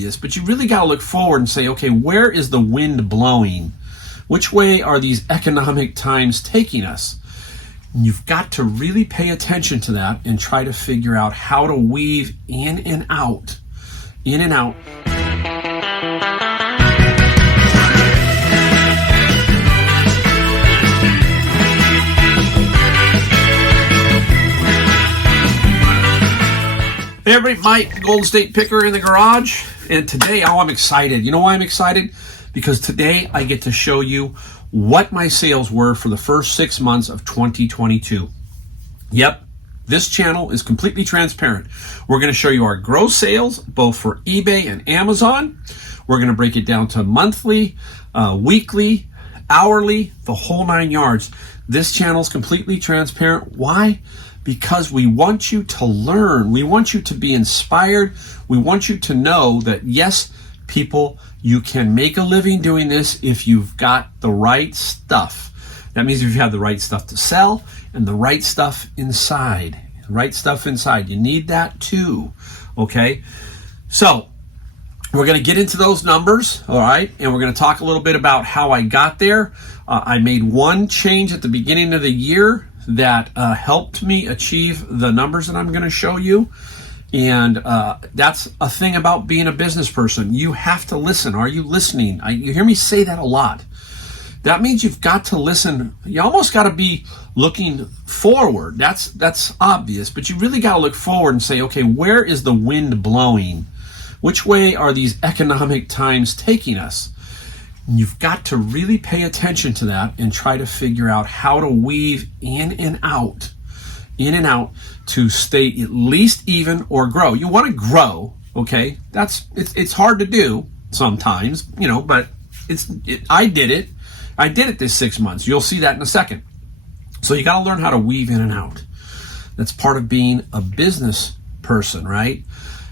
obvious, but you really got to look forward and say, okay, where is the wind blowing? Which way are these economic times taking us? And you've got to really pay attention to that and try to figure out how to weave in and out. Hey everybody, Mike, Golden State Picker in the garage. And today, I'm excited. You know why I'm excited? Because today I get to show you what my sales were for the first 6 months of 2022. Yep, this channel is completely transparent. We're going to show you our gross sales, both for eBay and Amazon. We're going to break it down to monthly, weekly, hourly, the whole 9 yards. This channel is completely transparent. Why? Because we want you to learn. We want you to be inspired. We want you to know that, yes, people, you can make a living doing this if you've got the right stuff. That means if you have the right stuff to sell and the right stuff inside. You need that too, okay? So we're going to get into those numbers, all right? And we're going to talk a little bit about how I got there. I made one change at the beginning of the year that helped me achieve the numbers that I'm going to show you. And that's a thing about being a business person. You have to listen. Are you listening? You hear me say that a lot. That means you've got to listen. You almost got to be looking forward. That's obvious, but you really got to look forward and say, okay, where is the wind blowing? Which way are these economic times taking us? And you've got to really pay attention to that and try to figure out how to weave in and out to stay at least even or grow. You want to grow, okay? It's hard to do sometimes, but I did it. I did it this 6 months. You'll see that in a second. So you got to learn how to weave in and out. That's part of being a business person, right?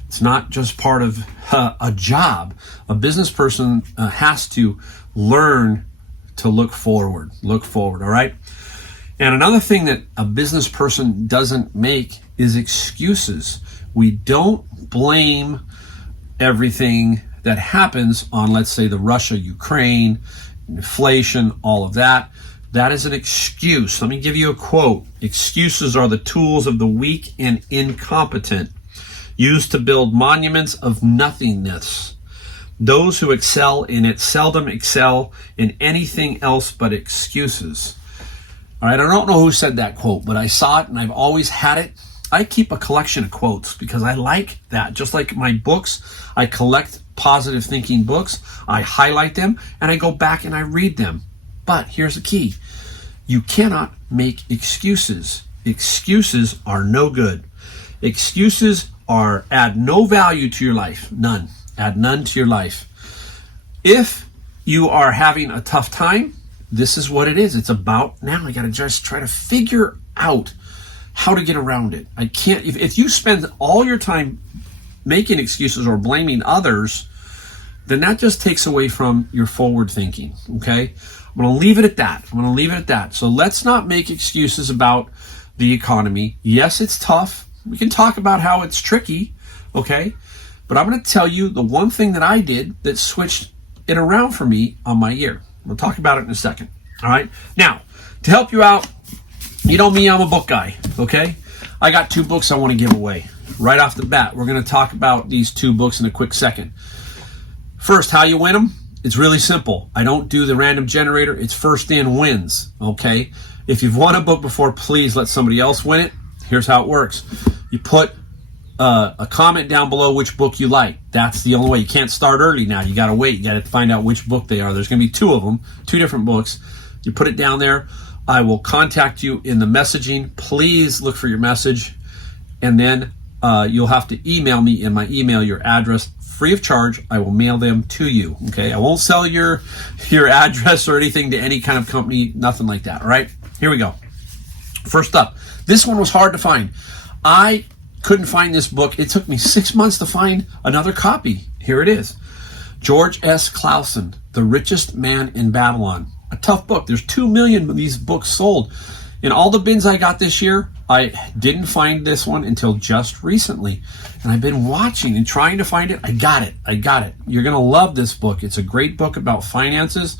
It's not just part of a job. A business person has to learn to look forward, all right? And another thing that a business person doesn't make is excuses. We don't blame everything that happens on, let's say, the Russia-Ukraine, inflation, all of that. That is an excuse. Let me give you a quote. Excuses are the tools of the weak and incompetent, used to build monuments of nothingness. Those who excel in it seldom excel in anything else but excuses. All right, I don't know who said that quote, but I saw it and I've always had it. I keep a collection of quotes because I like that. Just like my books, I collect positive thinking books. I highlight them and I go back and I read them. But here's the key. You cannot make excuses. Excuses are no good. Excuses add no value to your life. None. Add none to your life. If you are having a tough time, this is what it is. It's about now I got to just try to figure out how to get around it. I can't, if you spend all your time making excuses or blaming others, then that just takes away from your forward thinking, okay? I'm going to leave it at that. So let's not make excuses about the economy. Yes, it's tough. We can talk about how it's tricky, okay? But I'm going to tell you the one thing that I did that switched it around for me on my year. We'll talk about it in a second, all right? Now, to help you out, you know me, I'm a book guy, okay? I got 2 books I want to give away. Right off the bat, we're going to talk about these 2 books in a quick second. First, how you win them? It's really simple. I don't do the random generator. It's first in wins, okay? If you've won a book before, please let somebody else win it. Here's how it works. You put a comment down below which book you like. That's the only way. You can't start early now. You got to wait. You got to find out which book they are. There's going to be 2 of them, 2 different books. You put it down there. I will contact you in the messaging. Please look for your message. And then you'll have to email me in my email your address free of charge. I will mail them to you. Okay. I won't sell your address or anything to any kind of company. Nothing like that. All right. Here we go. First up, this one was hard to find. I couldn't find this book. It took me 6 months to find another copy. Here it is. George S. Clausen, The Richest Man in Babylon. A tough book. There's 2 million of these books sold. In all the bins I got this year, I didn't find this one until just recently. And I've been watching and trying to find it. I got it. You're going to love this book. It's a great book about finances,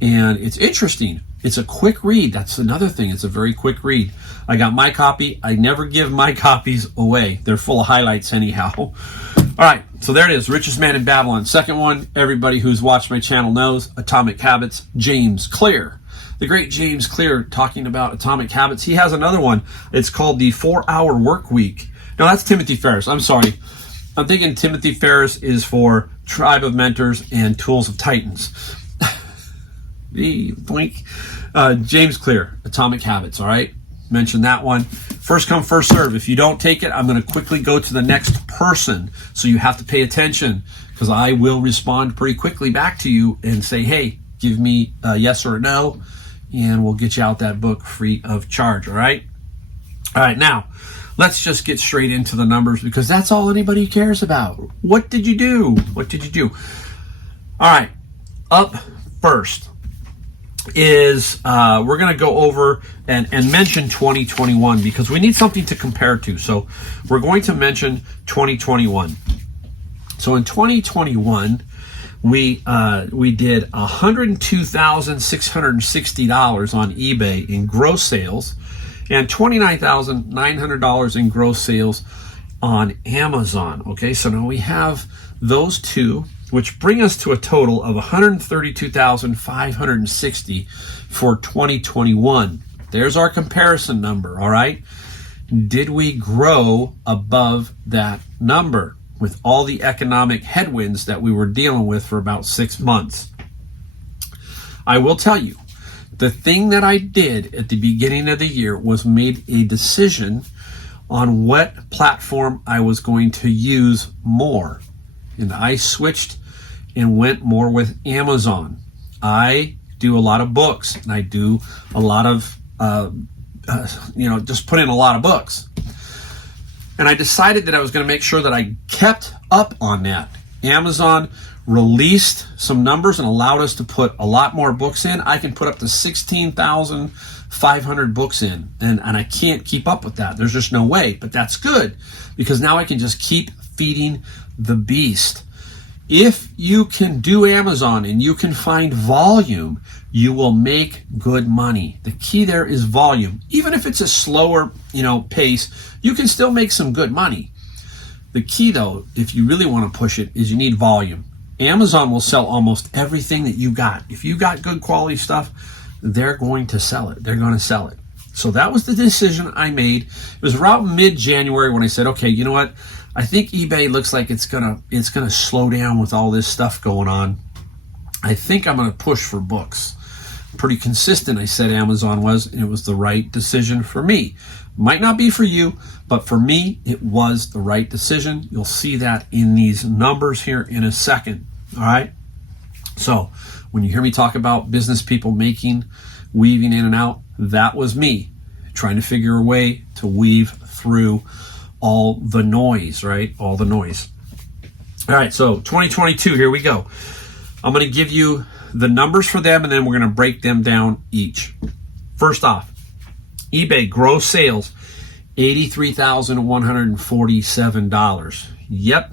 and it's interesting. It's a quick read. That's another thing. It's a very quick read. I got my copy. I never give my copies away. They're full of highlights anyhow. All right, so there it is, Richest Man in Babylon. Second one, everybody who's watched my channel knows, Atomic Habits, James Clear. The great James Clear, talking about atomic habits. He has another one. It's called the 4-Hour Work Week. Now that's Timothy Ferriss. I'm sorry. I'm thinking Timothy Ferriss is for Tribe of Mentors and Tools of Titans. Blink. James Clear, Atomic Habits. All right. Mention that one. First come, first serve. If you don't take it, I'm going to quickly go to the next person. So you have to pay attention, because I will respond pretty quickly back to you and say, hey, give me a yes or a no, and we'll get you out that book free of charge. All right. All right. Now let's just get straight into the numbers, because that's all anybody cares about. What did you do? What did you do? All right. Up first is we're going to go over and mention 2021, because we need something to compare to. So we're going to mention 2021. So in 2021, we did $102,660 on eBay in gross sales, and $29,900 in gross sales on Amazon. Okay, so now we have those two, which bring us to a total of $132,560 for 2021. There's our comparison number, all right? Did we grow above that number with all the economic headwinds that we were dealing with for about 6 months? I will tell you, the thing that I did at the beginning of the year was made a decision on what platform I was going to use more. And I switched and went more with Amazon. I do a lot of books, and I do a lot of, just put in a lot of books. And I decided that I was going to make sure that I kept up on that. Amazon released some numbers and allowed us to put a lot more books in. I can put up to 16,500 books in, and I can't keep up with that. There's just no way, but that's good, because now I can just keep feeding the beast. If you can do Amazon and you can find volume, you will make good money. The key there is volume. Even if it's a slower, pace, you can still make some good money. The key, though, if you really want to push it, is you need volume. Amazon will sell almost everything that you got. If you got good quality stuff, they're going to sell it. They're going to sell it. So that was the decision I made. It was around mid-January when I said, okay, you know what? I think eBay looks like it's gonna slow down with all this stuff going on. I think I'm gonna push for books. Pretty consistent, I said Amazon was, and it was the right decision for me. Might not be for you, but for me, it was the right decision. You'll see that in these numbers here in a second. All right. So when you hear me talk about business people weaving in and out, that was me trying to figure a way to weave through all the noise, right? All the noise. All right, so 2022, here we go. I'm going to give you the numbers for them, and then we're going to break them down each. First off, eBay gross sales, $83,147. Yep,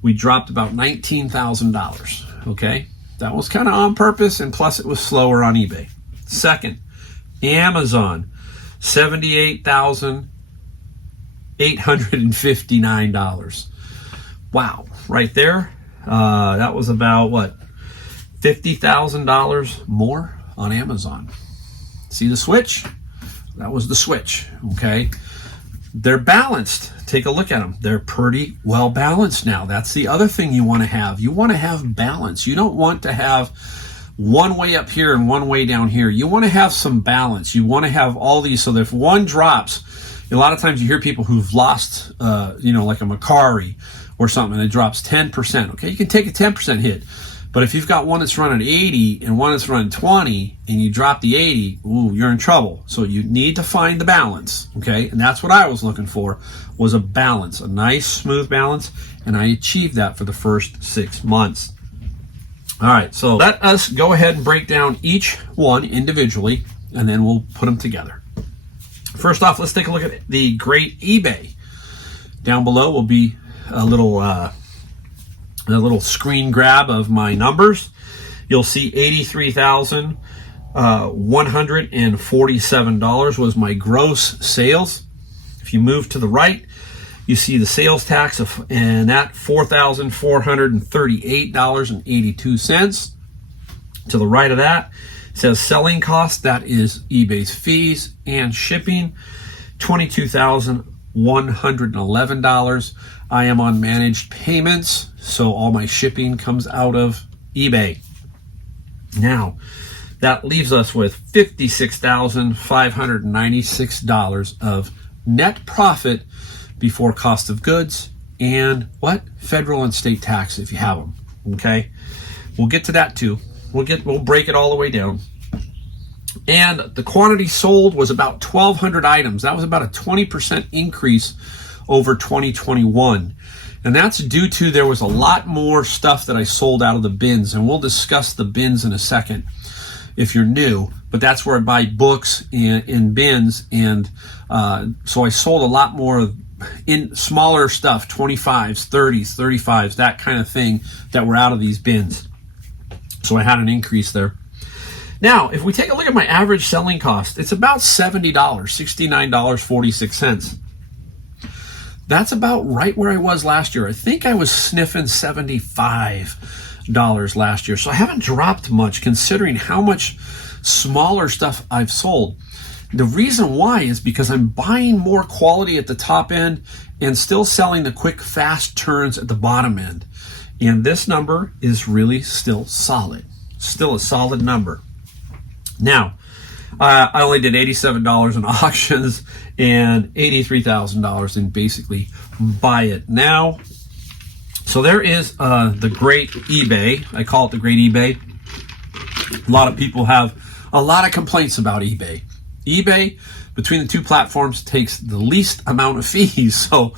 we dropped about $19,000, okay? That was kind of on purpose, and plus it was slower on eBay. Second, Amazon, $78,859. Wow, right there. That was about what? $50,000 more on Amazon. See the switch? That was the switch, okay? They're balanced. Take a look at them. They're pretty well balanced now. That's the other thing you want to have. You want to have balance. You don't want to have one way up here and one way down here. You want to have some balance. You want to have all these so that if one drops, a lot of times you hear people who've lost, like a Macari or something, and it drops 10%. Okay, you can take a 10% hit. But if you've got one that's running 80 and one that's running 20 and you drop the 80, ooh, you're in trouble. So you need to find the balance, okay? And that's what I was looking for, was a balance, a nice, smooth balance, and I achieved that for the first 6 months. All right, so let us go ahead and break down each one individually, and then we'll put them together. First off, let's take a look at the great eBay. Down below will be a little screen grab of my numbers. You'll see $83,147 was my gross sales. If you move to the right, you see the sales tax and that $4,438.82. To the right of that, it says selling cost. That is eBay's fees and shipping, $22,111. I am on managed payments, so all my shipping comes out of eBay. Now, that leaves us with $56,596 of net profit before cost of goods and what? Federal and state tax if you have them. Okay, we'll get to that too. We'll break it all the way down. And the quantity sold was about 1,200 items. That was about a 20% increase over 2021. And that's due to there was a lot more stuff that I sold out of the bins. And we'll discuss the bins in a second if you're new. But that's where I buy books in bins. And so I sold a lot more in smaller stuff, 25s, 30s, 35s, that kind of thing that were out of these bins. So I had an increase there. Now, if we take a look at my average selling cost, it's about $70, $69.46. That's about right where I was last year. I think I was sniffing $75 last year. So I haven't dropped much considering how much smaller stuff I've sold. The reason why is because I'm buying more quality at the top end and still selling the quick, fast turns at the bottom end. And this number is really still solid. Still a solid number. Now, I only did $87 in auctions and $83,000 in basically buy it now. So there is the great eBay. I call it the great eBay. A lot of people have a lot of complaints about eBay. eBay, between the two platforms, takes the least amount of fees. So,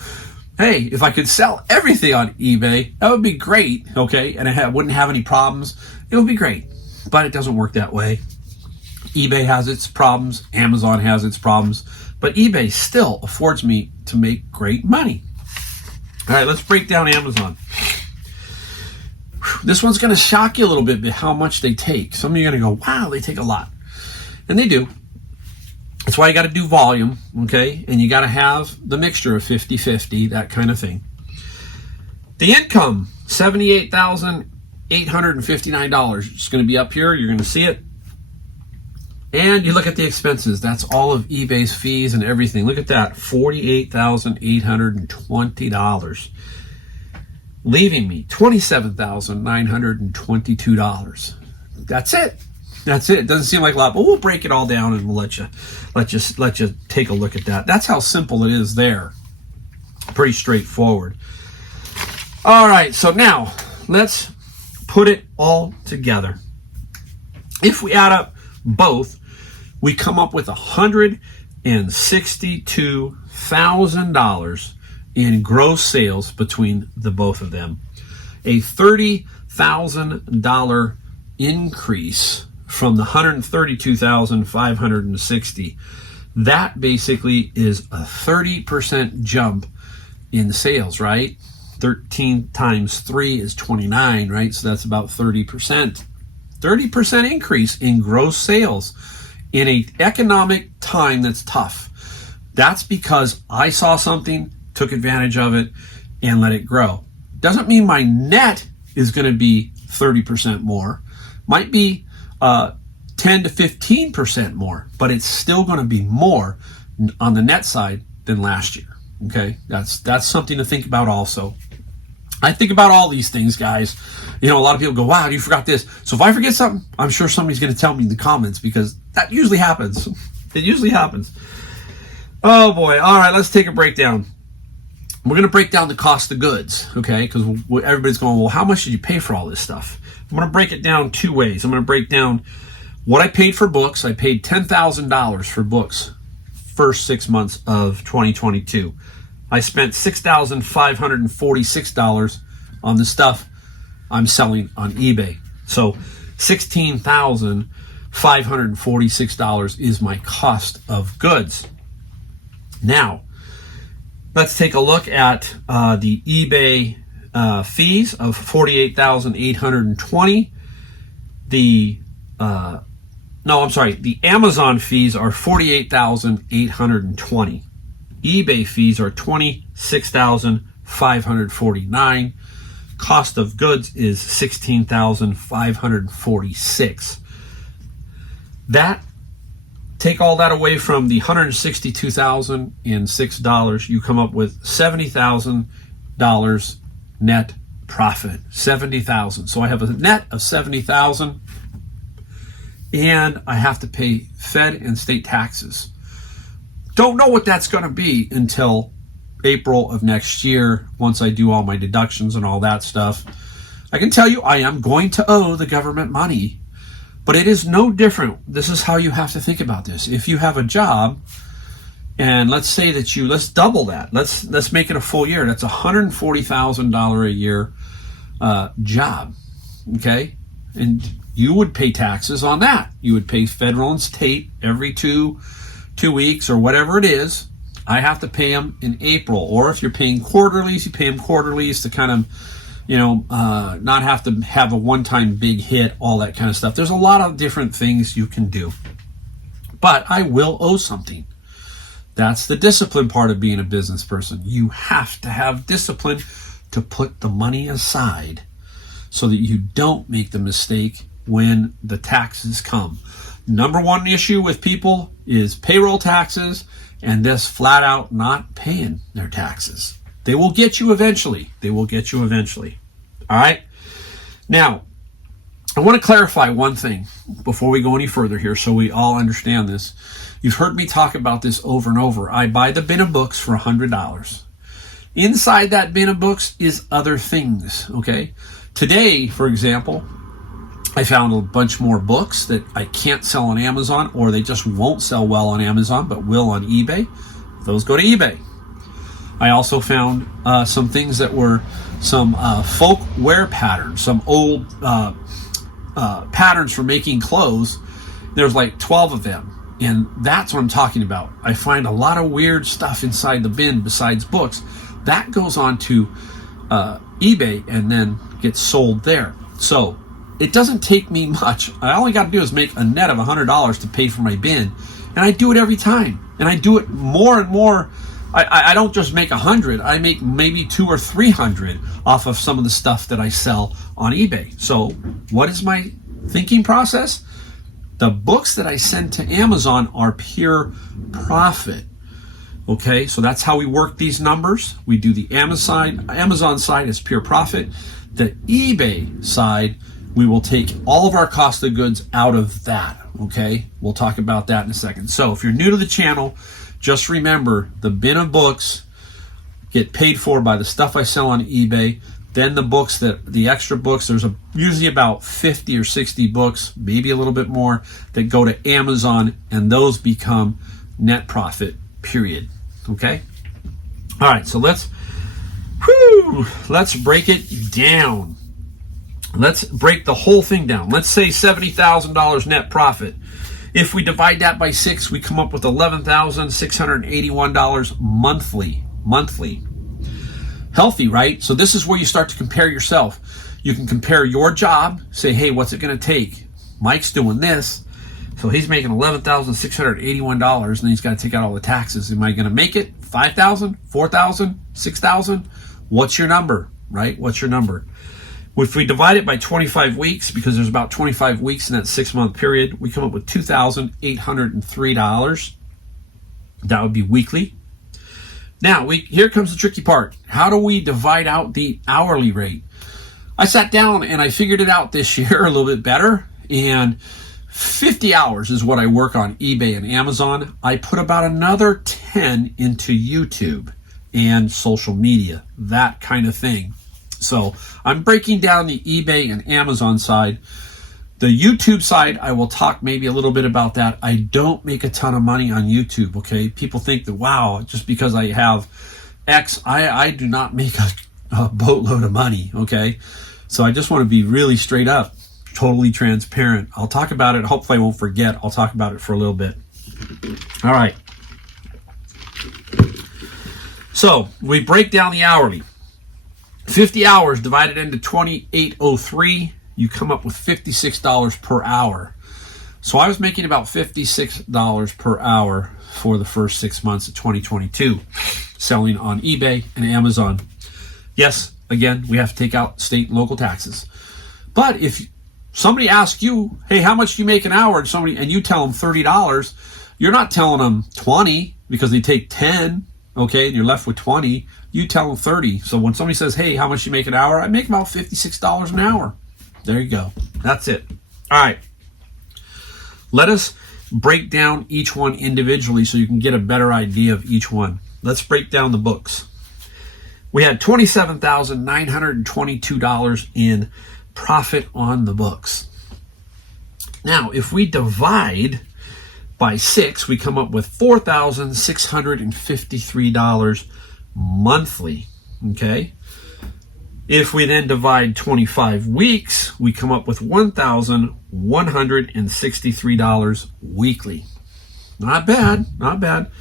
hey, if I could sell everything on eBay, that would be great, okay? And I wouldn't have any problems. It would be great, but it doesn't work that way. eBay has its problems. Amazon has its problems. But eBay still affords me to make great money. All right, let's break down Amazon. This one's going to shock you a little bit how much they take. Some of you are going to go, wow, they take a lot. And they do. That's why you got to do volume, okay? And you got to have the mixture of 50-50, that kind of thing. The income, $78,859. It's going to be up here. You're going to see it. And you look at the expenses. That's all of eBay's fees and everything. Look at that, $48,820. Leaving me $27,922. That's it. That's it. It doesn't seem like a lot, but we'll break it all down and we'll let you take a look at that. That's how simple it is there. Pretty straightforward. All right, so now let's put it all together. If we add up both, we come up with $162,000 in gross sales between the both of them. A $30,000 increase from the $132,560. That basically is a 30% jump in sales, right? 13 times 3 is 29, right? So that's about 30%. 30% increase in gross sales in an economic time that's tough. That's because I saw something, took advantage of it, and let it grow. Doesn't mean my net is going to be 30% more. Might be 10 to 15% more, but it's still going to be more on the net side than last year. Okay, that's something to think about also. I think about all these things, guys. You know, a lot of people go, wow, you forgot this. So if I forget something, I'm sure somebody's going to tell me in the comments because that usually happens. It usually happens. Oh boy. All right, let's take a breakdown. We're going to break down the cost of goods, okay? Because everybody's going, well, how much did you pay for all this stuff? I'm going to break it down two ways. I'm going to break down what I paid for books. I paid $10,000 for books first 6 months of 2022. I spent $6,546 on the stuff I'm selling on eBay. So $16,546 is my cost of goods. Now, let's take a look at the eBay fees of $48,820. The Amazon fees are $48,820. eBay fees are $26,549. Cost of goods is $16,546. That, take all that away from the $162,006, you come up with $70,000 net profit. $70,000. So I have a net of $70,000, and I have to pay Fed and state taxes. Don't know what that's going to be until April of next year, once I do all my deductions and all that stuff. I can tell you I am going to owe the government money, but it is no different. This is how you have to think about this. If you have a job, and let's say that let's double that. Let's make it a full year. That's $140,000 a year job, okay? And you would pay taxes on that. You would pay federal and state every two weeks or whatever it is. I have to pay them in April. Or if you're paying quarterlies, you pay them quarterlies to kind of, not have to have a one-time big hit, all that kind of stuff. There's a lot of different things you can do. But I will owe something. That's the discipline part of being a business person. You have to have discipline to put the money aside so that you don't make the mistake when the taxes come. Number one issue with people is payroll taxes and this flat out not paying their taxes. They will get you eventually. All right. Now, I want to clarify one thing before we go any further here so we all understand this. You've heard me talk about this over and over. I buy the bin of books for $100. Inside that bin of books is other things, okay? Today, for example, I found a bunch more books that I can't sell on Amazon, or they just won't sell well on Amazon, but will on eBay. Those go to eBay. I also found some things that were some folk wear patterns, some old patterns for making clothes. There's like 12 of them. And that's what I'm talking about. I find a lot of weird stuff inside the bin besides books. That goes on to eBay and then gets sold there. So it doesn't take me much. I only got to do is make a net of $100 to pay for my bin. And I do it every time. And I do it more and more. I don't just make 100. I make maybe 200 or 300 off of some of the stuff that I sell on eBay. So what is my thinking process? The books that I send to Amazon are pure profit. Okay, so that's how we work these numbers. We do the Amazon side is pure profit. The eBay side, we will take all of our cost of goods out of that. Okay, we'll talk about that in a second. So if you're new to the channel, just remember the bin of books get paid for by the stuff I sell on eBay. Then the extra books, there's usually about 50 or 60 books, maybe a little bit more, that go to Amazon, and those become net profit, period. Okay? All right, so let's break it down. Let's break the whole thing down. Let's say $70,000 net profit. If we divide that by 6, we come up with $11,681 monthly. Healthy, right? So this is where you start to compare yourself. You can compare your job, say, hey, what's it going to take? Mike's doing this, so he's making $11,681, and then he's got to take out all the taxes. Am I going to make it? 5,000, 4,000, 6,000? What's your number, right? What's your number? If we divide it by 25 weeks, because there's about 25 weeks in that 6-month period, we come up with $2,803. That would be weekly. Now, here comes the tricky part. How do we divide out the hourly rate? I sat down and I figured it out this year a little bit better, and 50 hours is what I work on eBay and Amazon. I put about another 10 into YouTube and social media, that kind of thing. So I'm breaking down the eBay and Amazon side. The YouTube side, I will talk maybe a little bit about that. I don't make a ton of money on YouTube, okay? People think that, wow, just because I have X, I do not make a boatload of money, okay? So I just want to be really straight up, totally transparent. I'll talk about it. Hopefully I won't forget. I'll talk about it for a little bit. All right. So we break down the hourly. 50 hours divided into 2803, you come up with $56 per hour. So I was making about $56 per hour for the first 6 months of 2022, selling on eBay and Amazon. Yes, again, we have to take out state and local taxes. But if somebody asks you, hey, how much do you make an hour? And you tell them $30, you're not telling them 20 because they take 10, okay, and you're left with 20. You tell them 30. So when somebody says, hey, how much you make an hour? I make about $56 an hour. There you go. That's it. All right. Let us break down each one individually so you can get a better idea of each one. Let's break down the books. We had $27,922 in profit on the books. Now, if we divide by 6, we come up with $4,653 monthly, okay? If we then divide 25 weeks, we come up with $1,163 weekly. Not bad, not bad.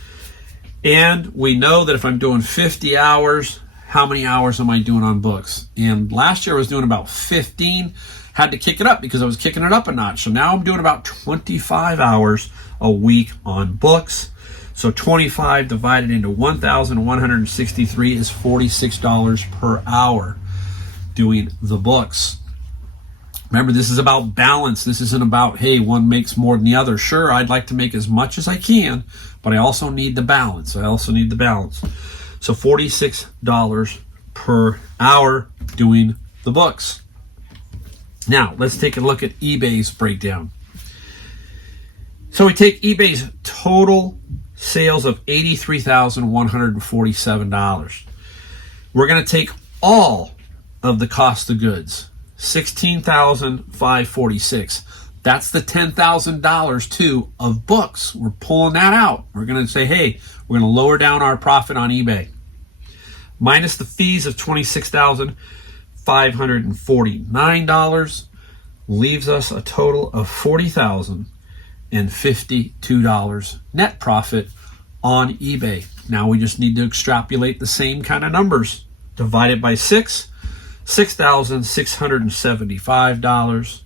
And we know that if I'm doing 50 hours, how many hours am I doing on books? And last year I was doing about 15. Had to kick it up because I was kicking it up a notch. So now I'm doing about 25 hours a week on books. So 25 divided into 1,163 is $46 per hour doing the books. Remember, this is about balance. This isn't about, hey, one makes more than the other. Sure, I'd like to make as much as I can, but I also need the balance. So $46 per hour doing the books. Now, let's take a look at eBay's breakdown. So we take eBay's total sales of $83,147. We're going to take all of the cost of goods, $16,546. That's the $10,000 too of books. We're pulling that out. We're going to say, hey, we're going to lower down our profit on eBay. Minus the fees of $26,549 leaves us a total of $40,052 net profit on eBay. Now we just need to extrapolate the same kind of numbers. Divided by 6, $6,675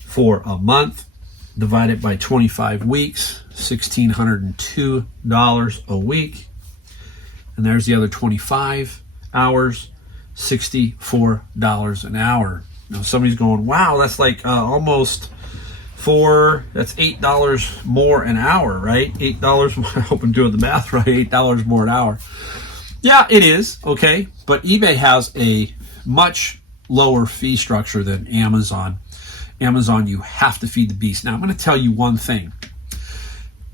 for a month. Divided by 25 weeks, $1,602 a week. And there's the other 25 hours, $64 an hour. Now somebody's going, wow, that's like almost that's $8 more an hour, right? $8 more. I hope I'm doing the math right. $8 more an hour. Yeah, it is, okay. But eBay has a much lower fee structure than Amazon. Amazon, you have to feed the beast. Now, I'm going to tell you one thing.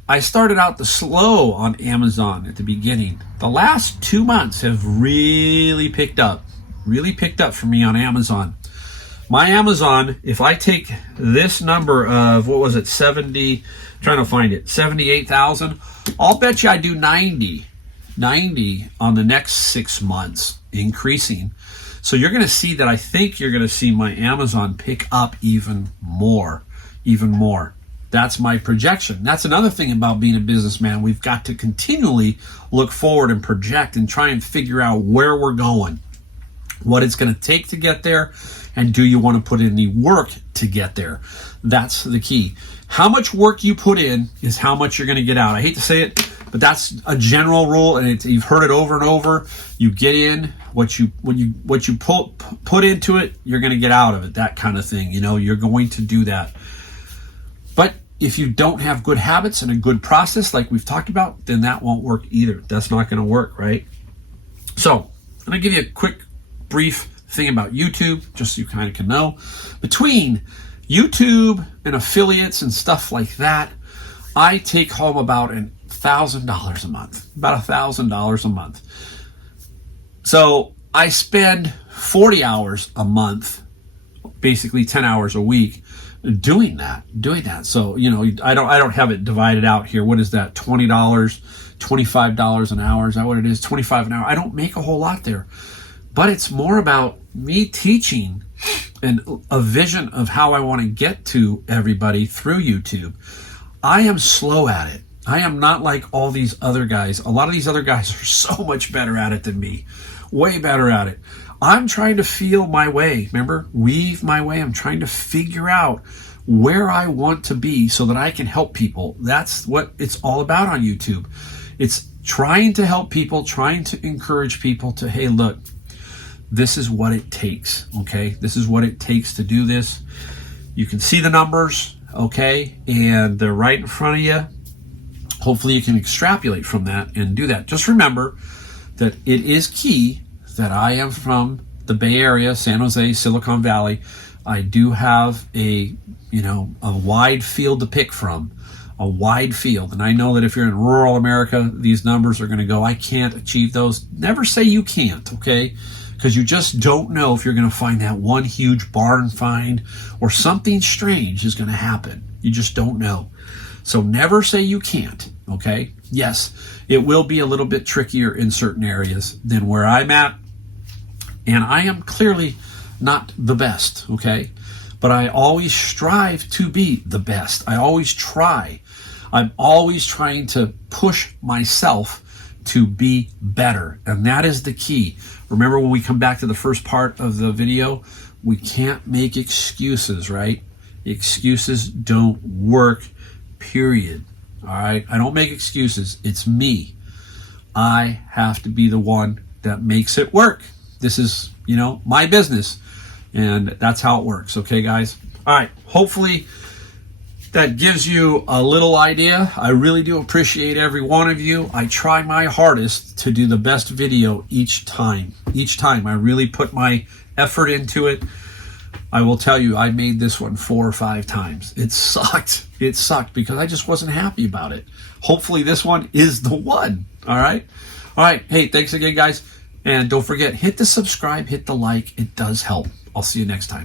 I started out the slow on Amazon at the beginning. The last 2 months have really picked up for me on Amazon. My Amazon, if I take this number of, 78,000, I'll bet you I do 90 on the next 6 months, increasing. So you're going to see that. I think you're going to see my Amazon pick up even more. That's my projection. That's another thing about being a businessman. We've got to continually look forward and project and try and figure out where we're going, what it's going to take to get there, and do you want to put in the work to get there? That's the key. How much work you put in is how much you're going to get out. I hate to say it, but that's a general rule, and you've heard it over and over. You get in what you put into it, you're going to get out of it. That kind of thing. You're going to do that. But if you don't have good habits and a good process, like we've talked about, then that won't work either. That's not going to work, right? So I'm going to give you a quick, brief thing about YouTube, just so you kind of can know. Between YouTube and affiliates and stuff like that, I take home about $1,000 a month. About $1,000 a month. So I spend 40 hours a month, basically 10 hours a week, doing that. So, I don't have it divided out here. What is that? $20, $25 an hour. Is that what it is? $25 an hour. I don't make a whole lot there. But it's more about me teaching and a vision of how I want to get to everybody through YouTube. I am slow at it. I am not like all these other guys. A lot of these other guys are so much better at it than me. Way better at it. I'm trying to feel my way. Remember? Weave my way. I'm trying to figure out where I want to be so that I can help people. That's what it's all about on YouTube. It's trying to help people, trying to encourage people to, hey, look, this is what it takes, okay? This is what it takes to do this. You can see the numbers, okay? And they're right in front of you. Hopefully you can extrapolate from that and do that. Just remember that it is key that I am from the Bay Area, San Jose, Silicon Valley. I do have a wide field to pick from, a wide field. And I know that if you're in rural America, these numbers are going to go, I can't achieve those. Never say you can't, okay? Because you just don't know if you're going to find that one huge barn find or something strange is going to happen. You just don't know. So never say you can't, okay? Yes, it will be a little bit trickier in certain areas than where I'm at. And I am clearly not the best, okay? But I always strive to be the best. I always try. I'm always trying to push myself to be better. And that is the key. Remember when we come back to the first part of the video, we can't make excuses, right? Excuses don't work, period. All right? I don't make excuses. It's me. I have to be the one that makes it work. This is, my business. And that's how it works. Okay, guys? All right. Hopefully that gives you a little idea. I really do appreciate every one of you. I try my hardest to do the best video each time. Each time I really put my effort into it. I will tell you, I made this one 4 or 5 times. It sucked. It sucked because I just wasn't happy about it. Hopefully this one is the one. All right? All right. Hey, thanks again, guys. And don't forget, hit the subscribe, hit the like. It does help. I'll see you next time.